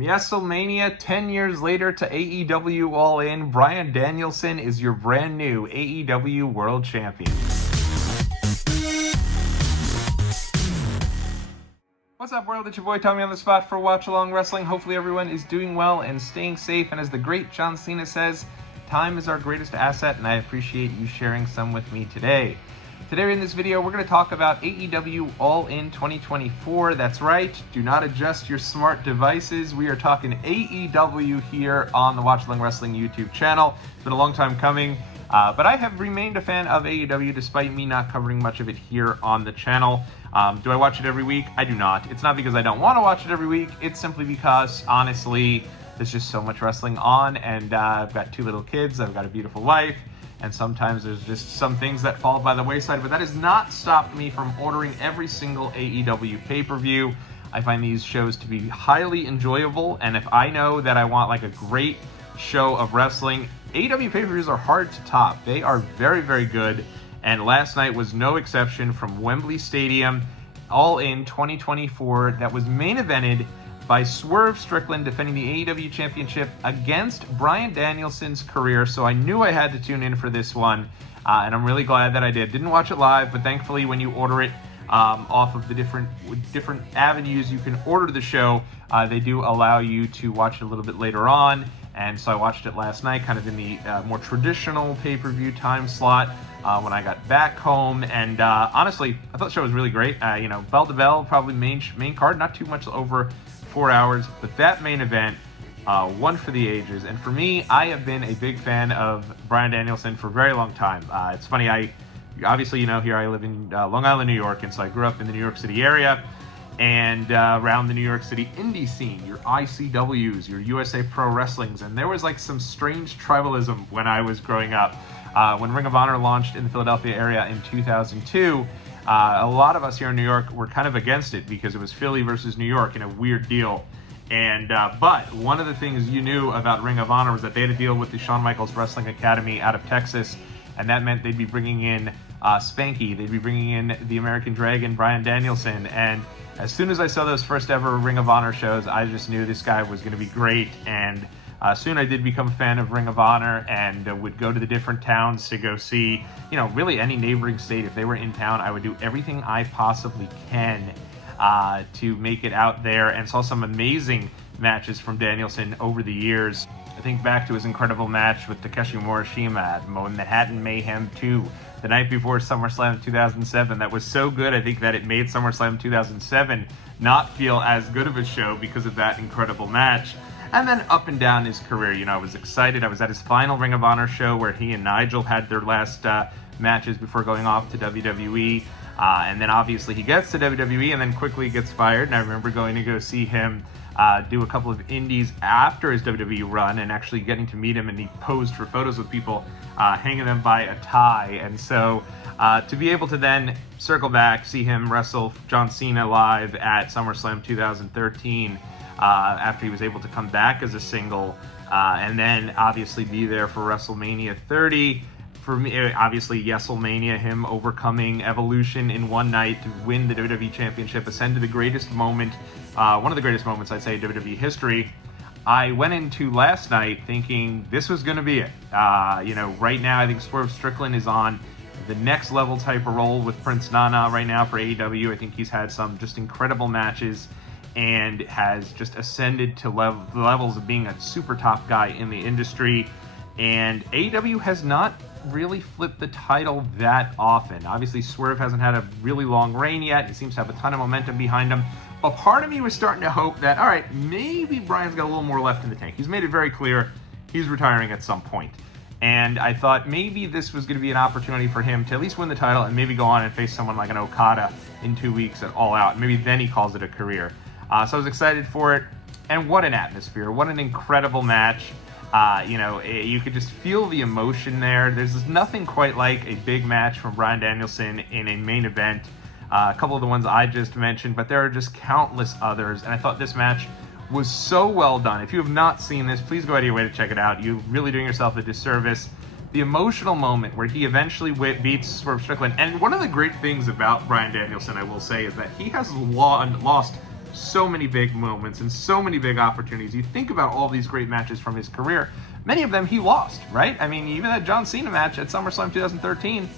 From WrestleMania 10 years later to AEW All In, Bryan Danielson is your brand new AEW World Champion. What's up, world? It's your boy Tommy on the spot for Watch Along Wrestling. Hopefully everyone is doing well and staying safe. And as the great John Cena says, time is our greatest asset, and I appreciate you sharing some with me today. Today in this video, we're going to talk about AEW All In 2024. That's right, do not adjust your smart devices. We are talking AEW here on the Watch Along Wrestling YouTube channel. It's been a long time coming, but I have remained a fan of AEW despite me not covering much of it here on the channel. Do I watch it every week? I do not. It's not because I don't want to watch it every week. It's simply because, honestly, there's just so much wrestling on, and I've got 2 little kids, I've got a beautiful wife, and sometimes there's just some things that fall by the wayside, but that has not stopped me from ordering every single AEW pay-per-view. I find these shows to be highly enjoyable, and if I know that I want like a great show of wrestling, AEW pay-per-views are hard to top. They are very, very good, and last night was no exception from Wembley Stadium, All In 2024, that was main evented by Swerve Strickland defending the AEW Championship against Bryan Danielson's career. So I knew I had to tune in for this one, and I'm really glad that I did. Didn't watch it live, but thankfully when you order it off of the different avenues you can order the show, they do allow you to watch it a little bit later on. And so I watched it last night, kind of in the more traditional pay-per-view time slot when I got back home. And honestly, I thought the show was really great. You know, bell to bell, probably main card, not too much over 4 hours, but that main event, one for the ages. And for me, I have been a big fan of Bryan Danielson for a very long time. It's funny, obviously, you know, here I live in Long Island, New York, and so I grew up in the New York City area and around the New York City indie scene, your ICWs, your USA Pro Wrestlings, and there was like some strange tribalism when I was growing up. When Ring of Honor launched in the Philadelphia area in 2002, a lot of us here in New York were kind of against it because it was Philly versus New York in a weird deal. And but one of the things you knew about Ring of Honor was that they had to deal with the Shawn Michaels Wrestling Academy out of Texas, and that meant they'd be bringing in Spanky, they'd be bringing in the American Dragon, Bryan Danielson, and as soon as I saw those first ever Ring of Honor shows, I just knew this guy was going to be great. And soon I did become a fan of Ring of Honor and would go to the different towns to go see, you know, really any neighboring state. If they were in town, I would do everything I possibly can to make it out there, and saw some amazing matches from Danielson over the years. I think back to his incredible match with Takeshi Morishima at Manhattan Mayhem 2, the night before SummerSlam 2007. That was so good, I think that it made SummerSlam 2007 not feel as good of a show because of that incredible match. And then up and down his career, you know, I was excited. I was at his final Ring of Honor show where he and Nigel had their last matches before going off to WWE. And then obviously he gets to WWE and then quickly gets fired. And I remember going to go see him do a couple of indies after his WWE run and actually getting to meet him, and he posed for photos with people, hanging them by a tie. And so to be able to then circle back, see him wrestle John Cena live at SummerSlam 2013, after he was able to come back as a single, and then obviously be there for WrestleMania 30. For me, obviously, WrestleMania, him overcoming Evolution in one night to win the WWE Championship, ascend to the greatest moment, one of the greatest moments, I'd say, in WWE history. I went into last night thinking this was going to be it. You know, right now, I think Swerve Strickland is on the next level type of role with Prince Nana right now for AEW. I think he's had some just incredible matches and has just ascended to the levels of being a super top guy in the industry. And AEW has not really flipped the title that often. Obviously, Swerve hasn't had a really long reign yet. He seems to have a ton of momentum behind him. But part of me was starting to hope that, all right, maybe Bryan's got a little more left in the tank. He's made it very clear he's retiring at some point. And I thought maybe this was going to be an opportunity for him to at least win the title and maybe go on and face someone like an Okada in 2 weeks at All Out. Maybe then he calls it a career. So I was excited for it. And what an atmosphere. What an incredible match. You know, you could just feel the emotion there. There's nothing quite like a big match from Bryan Danielson in a main event. A couple of the ones I just mentioned, but there are just countless others. And I thought this match was so well done. If you have not seen this, please go out of your way to check it out. You're really doing yourself a disservice. The emotional moment where he eventually beats Swerve Strickland. And one of the great things about Bryan Danielson, I will say, is that he has lost so many big moments and so many big opportunities. You think about all these great matches from his career, many of them he lost, right? I mean, even that John Cena match at SummerSlam 2013,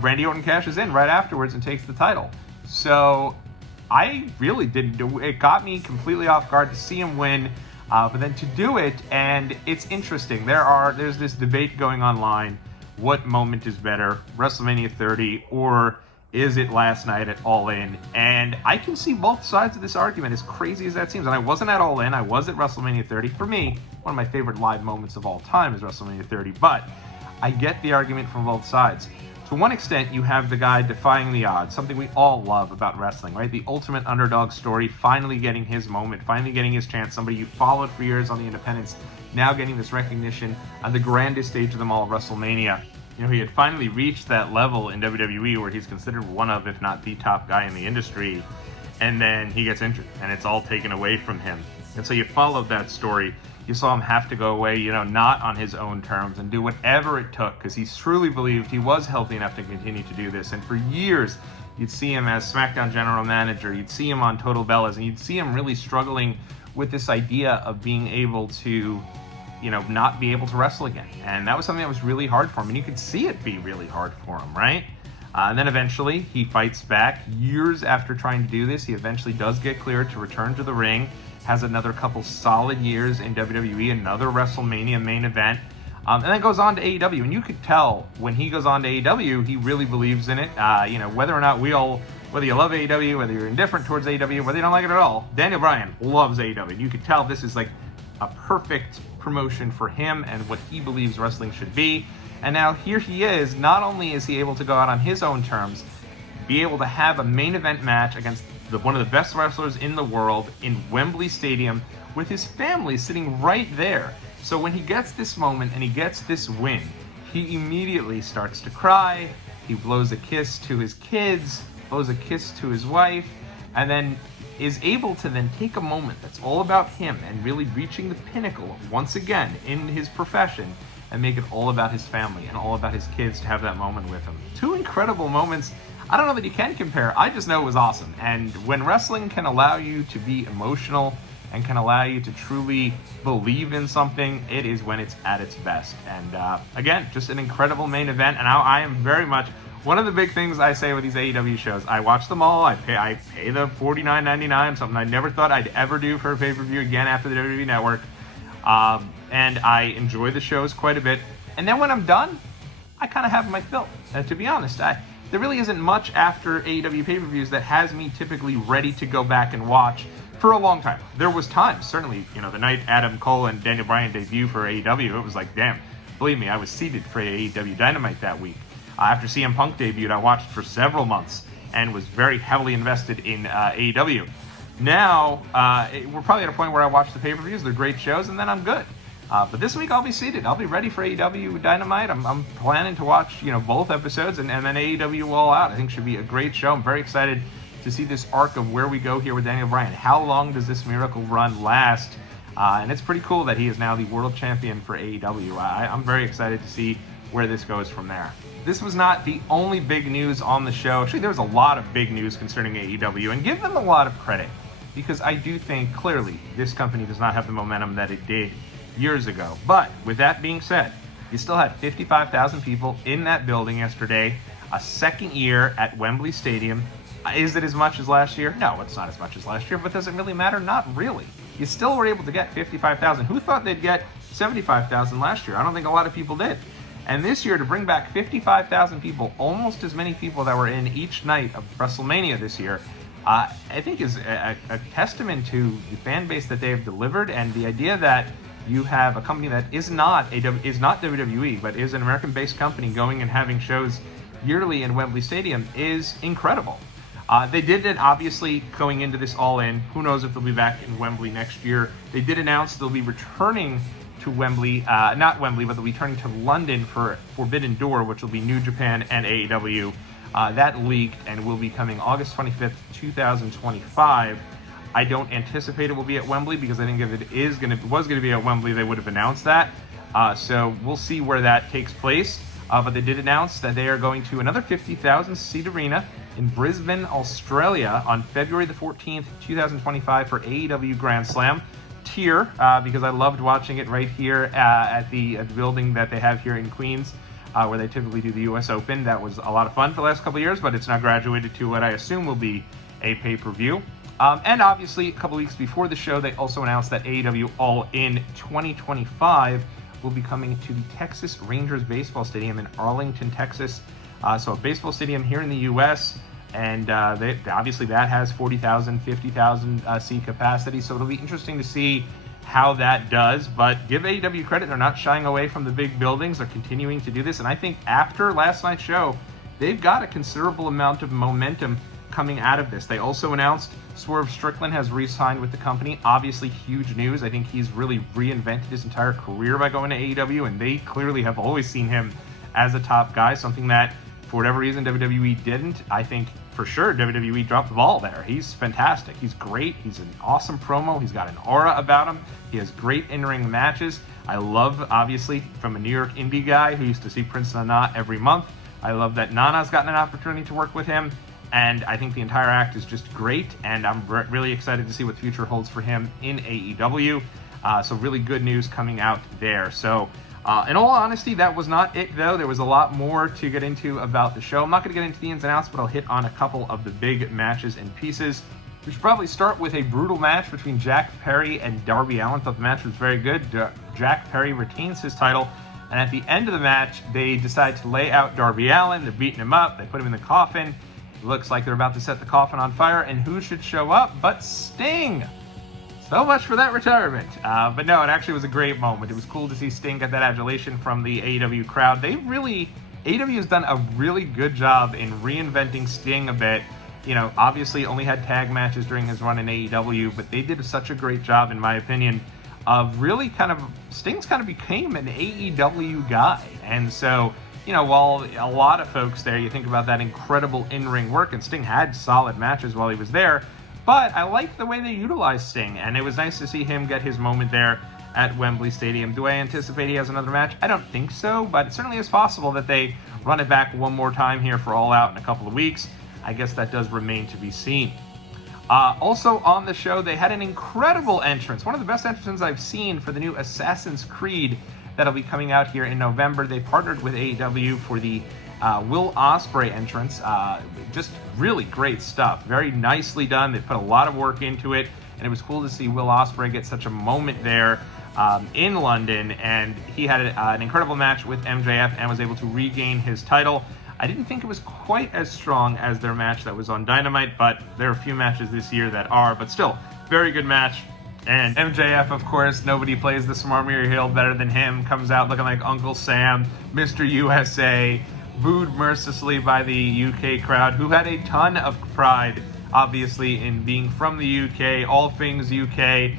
Randy Orton cashes in right afterwards and takes the title. So I really didn't do it. Got me completely off guard to see him win, but then to do it, and it's interesting. There's this debate going online. What moment is better, WrestleMania 30 or is it last night at All In? And I can see both sides of this argument, as crazy as that seems. And I wasn't at All In, I was at WrestleMania 30. For me, one of my favorite live moments of all time is WrestleMania 30, but I get the argument from both sides. To one extent, you have the guy defying the odds, something we all love about wrestling, right? The ultimate underdog story, finally getting his moment, finally getting his chance. Somebody you followed for years on the independents, now getting this recognition on the grandest stage of them all, WrestleMania. You know, he had finally reached that level in WWE where he's considered one of, if not the top guy in the industry, and then he gets injured, and it's all taken away from him. And so you followed that story. You saw him have to go away, you know, not on his own terms, and do whatever it took, because he truly believed he was healthy enough to continue to do this. And for years, you'd see him as SmackDown general manager, you'd see him on Total Bellas, and you'd see him really struggling with this idea of being able to, you know, not be able to wrestle again. And that was something that was really hard for him, and you could see it be really hard for him, right? And then eventually, he fights back. Years after trying to do this, he eventually does get cleared to return to the ring, has another couple solid years in WWE, another WrestleMania main event, and then goes on to AEW. And you could tell when he goes on to AEW, he really believes in it. You know, whether or not whether you love AEW, whether you're indifferent towards AEW, whether you don't like it at all, Daniel Bryan loves AEW. You could tell this is like a perfect promotion for him and what he believes wrestling should be. And now here he is. Not only is he able to go out on his own terms, be able to have a main event match against one of the best wrestlers in the world in Wembley Stadium with his family sitting right there. So when he gets this moment and he gets this win, he immediately starts to cry. He blows a kiss to his kids, blows a kiss to his wife, and then is able to then take a moment that's all about him and really reaching the pinnacle once again in his profession and make it all about his family and all about his kids to have that moment with him. Two incredible moments. I don't know that you can compare. I just know it was awesome. And when wrestling can allow you to be emotional and can allow you to truly believe in something, it is when it's at its best. And again, just an incredible main event. And I am very much, one of the big things I say with these AEW shows, I watch them all. I pay the $49.99, something I never thought I'd ever do for a pay-per-view again after the WWE Network. And I enjoy the shows quite a bit. And then when I'm done, I kind of have my fill. To be honest, there really isn't much after AEW pay-per-views that has me typically ready to go back and watch for a long time. There was times, certainly, you know, the night Adam Cole and Daniel Bryan debut for AEW, it was like, damn, believe me, I was seated for AEW Dynamite that week. After CM Punk debuted, I watched for several months and was very heavily invested in AEW. Now, we're probably at a point where I watch the pay-per-views, they're great shows, and then I'm good. But this week I'll be seated. I'll be ready for AEW Dynamite. I'm planning to watch, you know, both episodes and then AEW All Out. I think should be a great show. I'm very excited to see this arc of where we go here with Daniel Bryan. How long does this miracle run last? And it's pretty cool that he is now the world champion for AEW. I'm very excited to see where this goes from there. This was not the only big news on the show. Actually, there was a lot of big news concerning AEW, and give them a lot of credit because I do think clearly this company does not have the momentum that it did years ago. But with that being said, you still had 55,000 people in that building yesterday, a second year at Wembley Stadium. Is it as much as last year? No, it's not as much as last year, but does it really matter? Not really. You still were able to get 55,000. Who thought they'd get 75,000 last year? I don't think a lot of people did. And this year, to bring back 55,000 people, almost as many people that were in each night of WrestleMania this year, I think is a testament to the fan base that they have delivered, and the idea that you have a company that is not WWE, but is an American-based company going and having shows yearly in Wembley Stadium is incredible. They did it, obviously, going into this All In. Who knows if they'll be back in Wembley next year. They did announce they'll be returning to Wembley, not Wembley, but they'll be returning to London for Forbidden Door, which will be New Japan and AEW. That leaked and will be coming August 25th, 2025. I don't anticipate it will be at Wembley because I think if it was going to be at Wembley, they would have announced that. So we'll see where that takes place. But they did announce that they are going to another 50,000 seat arena in Brisbane, Australia on February the 14th, 2025 for AEW Grand Slam. Tier, because I loved watching it right here at the building that they have here in Queens, where they typically do the US Open. That was a lot of fun for the last couple of years, but it's now graduated to what I assume will be a pay-per-view. And obviously, a couple weeks before the show, they also announced that AEW All In 2025 will be coming to the Texas Rangers Baseball Stadium in Arlington, Texas. So a baseball stadium here in the U.S., and obviously that has 40,000, 50,000 seat capacity. So it'll be interesting to see how that does. But give AEW credit, they're not shying away from the big buildings. They're continuing to do this. And I think after last night's show, they've got a considerable amount of momentum coming out of this. They also announced Swerve Strickland has re-signed with the company. Obviously huge news. I think he's really reinvented his entire career by going to AEW, and they clearly have always seen him as a top guy, something that for whatever reason WWE didn't. I think for sure WWE dropped the ball there. He's fantastic. He's great. He's an awesome promo. He's got an aura about him. He has great in-ring matches. I love, obviously, from a New York indie guy who used to see Prince Nana every month, I love that Nana's gotten an opportunity to work with him. And I think the entire act is just great, and I'm really excited to see what the future holds for him in AEW. So really good news coming out there. So in all honesty, that was not it, though. There was a lot more to get into about the show. I'm not going to get into the ins and outs, but I'll hit on a couple of the big matches and pieces. We should probably start with a brutal match between Jack Perry and Darby Allin. Thought the match was very good. Jack Perry retains his title, and at the end of the match, they decide to lay out Darby Allin. They're beating him up. They put him in the coffin. Looks like they're about to set the coffin on fire, and who should show up but Sting? So much for that retirement. But no, it actually was a great moment. It was cool to see Sting get that adulation from the AEW crowd. AEW has done a really good job in reinventing Sting a bit. You know, obviously only had tag matches during his run in AEW, but they did such a great job, in my opinion, of really Sting's kind of became an AEW guy. And so, you know, while a lot of folks there, you think about that incredible in-ring work, and Sting had solid matches while he was there, but I liked the way they utilized Sting, and it was nice to see him get his moment there at Wembley Stadium. Do I anticipate he has another match? I don't think so, but it certainly is possible that they run it back one more time here for All Out in a couple of weeks. I guess that does remain to be seen. Also on the show, they had an incredible entrance, one of the best entrances I've seen for the new Assassin's Creed that'll be coming out here in November. They partnered with AEW for the Will Ospreay entrance. Just really great stuff. Very nicely done. They put a lot of work into it, and it was cool to see Will Ospreay get such a moment there in London, and he had an incredible match with MJF and was able to regain his title. I didn't think it was quite as strong as their match that was on Dynamite, but there are a few matches this year that are, but still, very good match. And MJF, of course, nobody plays the smarmier heel better than him, comes out looking like Uncle Sam, Mr. USA, booed mercilessly by the UK crowd, who had a ton of pride, obviously, in being from the UK, all things UK,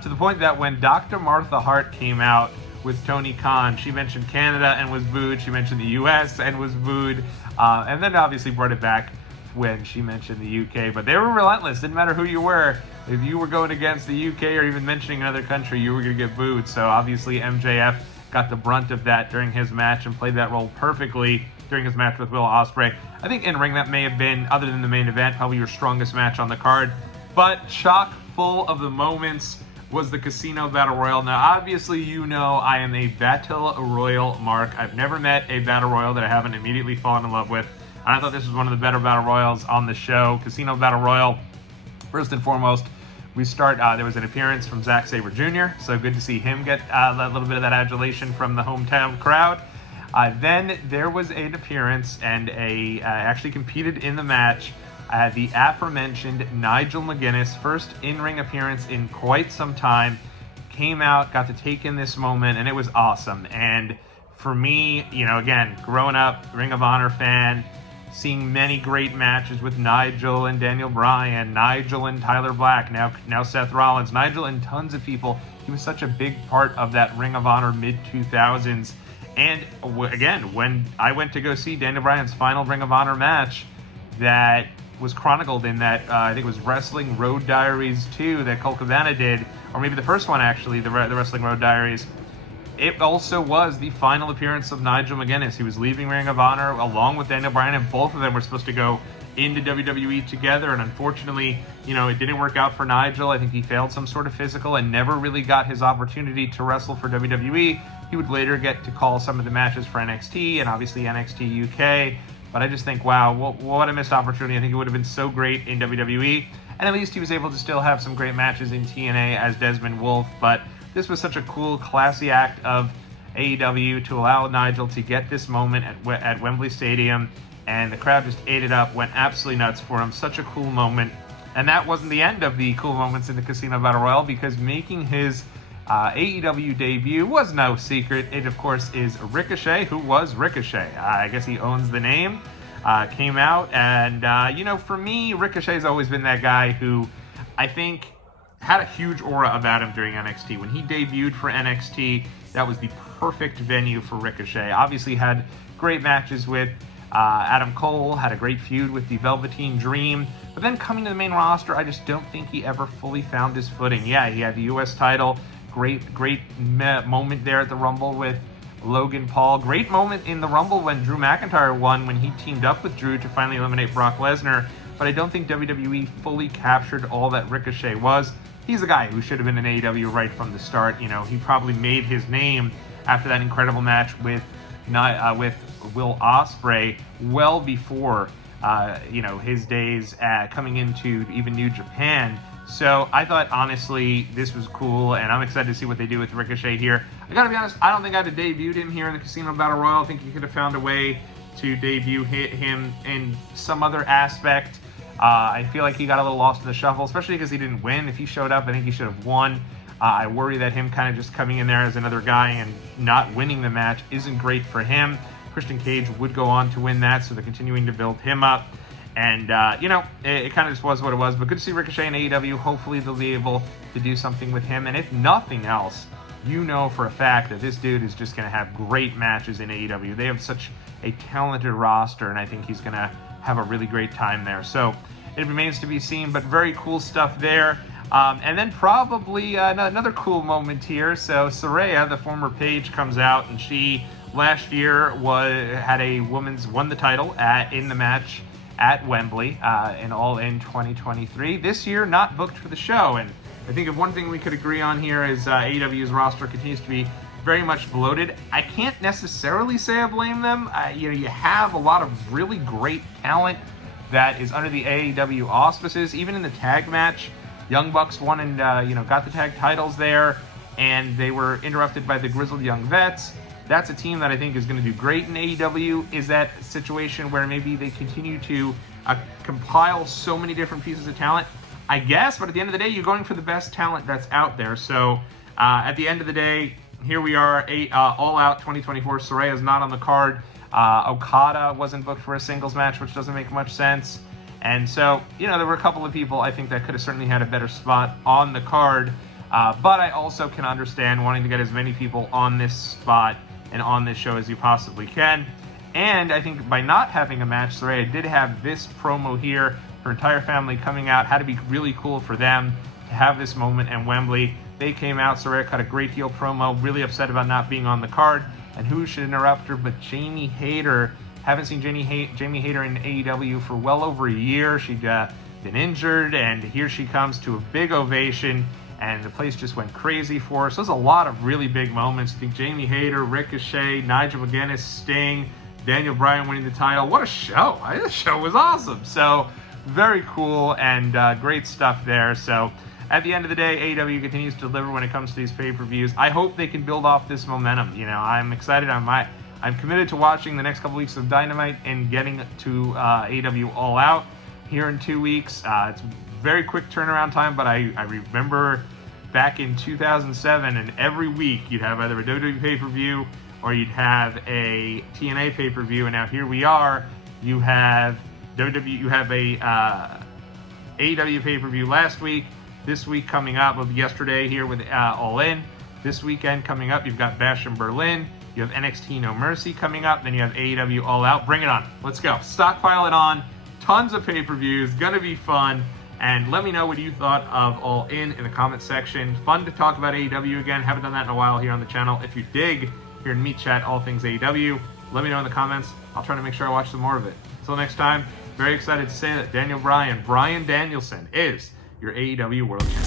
to the point that when Dr. Martha Hart came out with Tony Khan, she mentioned Canada and was booed, she mentioned the US and was booed, and then obviously brought it back when she mentioned the UK, but they were relentless. Didn't matter who you were. If you were going against the UK or even mentioning another country, you were going to get booed. So obviously MJF got the brunt of that during his match and played that role perfectly during his match with Will Ospreay. I think in ring that may have been, other than the main event, probably your strongest match on the card, but chock full of the moments was the Casino Battle Royal. Now obviously you know I am a Battle Royal mark. I've never met a Battle Royal that I haven't immediately fallen in love with. And I thought this was one of the better Battle Royals on the show. Casino Battle Royal, first and foremost, we start, there was an appearance from Zack Sabre Jr., so good to see him get a little bit of that adulation from the hometown crowd. Then there was an appearance and actually competed in the match, the aforementioned Nigel McGuinness, first in-ring appearance in quite some time, came out, got to take in this moment, and it was awesome. And for me, you know, again, growing up, Ring of Honor fan, seeing many great matches with Nigel and Daniel Bryan, Nigel and Tyler Black, now Seth Rollins, Nigel and tons of people. He was such a big part of that Ring of Honor mid-2000s. And again, when I went to go see Daniel Bryan's final Ring of Honor match that was chronicled in that, I think it was Wrestling Road Diaries 2 that Colt Cabana did, or maybe the first one actually, the Wrestling Road Diaries, it also was the final appearance of Nigel McGuinness. He was leaving Ring of Honor along with Daniel Bryan, and both of them were supposed to go into WWE together, and unfortunately, it didn't work out for Nigel. I think he failed some sort of physical and never really got his opportunity to wrestle for WWE. He would later get to call some of the matches for NXT and obviously NXT UK, but I just think, wow, what a missed opportunity. I think it would have been so great in WWE, and at least he was able to still have some great matches in TNA as Desmond Wolfe, but this was such a cool, classy act of AEW to allow Nigel to get this moment at Wembley Stadium, and the crowd just ate it up, went absolutely nuts for him. Such a cool moment. And that wasn't the end of the cool moments in the Casino Battle Royal, because making his AEW debut was no secret. It, of course, is Ricochet, who was Ricochet. I guess he owns the name. Came out, and, for me, Ricochet's always been that guy who I think had a huge aura about him during NXT. When he debuted for NXT, that was the perfect venue for Ricochet. Obviously had great matches with Adam Cole, had a great feud with the Velveteen Dream, but then coming to the main roster, I just don't think he ever fully found his footing. Yeah, he had the US title, great moment there at the Rumble with Logan Paul, great moment in the Rumble when Drew McIntyre won, when he teamed up with Drew to finally eliminate Brock Lesnar, but I don't think WWE fully captured all that Ricochet was. He's a guy who should have been in AEW right from the start. He probably made his name after that incredible match with Will Ospreay well before his days coming into even New Japan. So I thought, honestly, this was cool, and I'm excited to see what they do with Ricochet here. I gotta be honest, I don't think I'd have debuted him here in the Casino Battle Royal. I think you could have found a way to debut him in some other aspect. I feel like he got a little lost in the shuffle, especially because he didn't win. If he showed up, I think he should have won. I worry that him kind of just coming in there as another guy and not winning the match isn't great for him. Christian Cage would go on to win that, so they're continuing to build him up. And, it kind of just was what it was. But good to see Ricochet in AEW. Hopefully they'll be able to do something with him. And if nothing else, for a fact that this dude is just going to have great matches in AEW. They have such a talented roster, and I think he's going to have a really great time there. So it remains to be seen, but very cool stuff there. And then probably another cool moment here. So Saraya, the former Paige, comes out, and she last year won the title in the match at Wembley in All In 2023. This year, not booked for the show. And I think if one thing we could agree on here is AEW's roster continues to be very much bloated. I can't necessarily say I blame them. You have a lot of really great talent that is under the AEW auspices. Even in the tag match, Young Bucks won and got the tag titles there, and they were interrupted by the Grizzled Young Vets. That's a team that I think is going to do great in AEW. Is that a situation where maybe they continue to compile so many different pieces of talent? I guess, but at the end of the day, you're going for the best talent that's out there. So at the end of the day, here we are, All Out 2024. Saraya's not on the card. Okada wasn't booked for a singles match, which doesn't make much sense. And so, there were a couple of people I think that could have certainly had a better spot on the card. But I also can understand wanting to get as many people on this spot and on this show as you possibly can. And I think by not having a match, Saraya did have this promo here. Her entire family coming out. Had to be really cool for them to have this moment at Wembley. They came out. Saraya cut a great heel promo, really upset about not being on the card. And who should interrupt her but Jamie Hayter. Haven't seen Jamie Hayter in AEW for well over a year. She'd been injured, and here she comes to a big ovation, and the place just went crazy for her. So there's a lot of really big moments. I think Jamie Hayter, Ricochet, Nigel McGuinness, Sting, Daniel Bryan winning the title. What a show. This show was awesome. So very cool and great stuff there. So at the end of the day, AEW continues to deliver when it comes to these pay-per-views. I hope they can build off this momentum. I'm excited. I'm committed to watching the next couple weeks of Dynamite and getting to AEW All Out here in 2 weeks. It's very quick turnaround time, but I remember back in 2007, and every week you'd have either a WWE pay-per-view or you'd have a TNA pay-per-view, and now here we are. You have WWE, you have a AEW pay-per-view last week. This week coming up, well, yesterday here with All In. This weekend coming up, you've got Bash in Berlin. You have NXT No Mercy coming up. Then you have AEW All Out. Bring it on. Let's go. Stockpile it on. Tons of pay-per-views. Gonna be fun. And let me know what you thought of All In the comments section. Fun to talk about AEW again. Haven't done that in a while here on the channel. If you dig here in Meat Chat, all things AEW. Let me know in the comments. I'll try to make sure I watch some more of it. Until next time, very excited to say that Bryan Danielson is your AEW World Champion.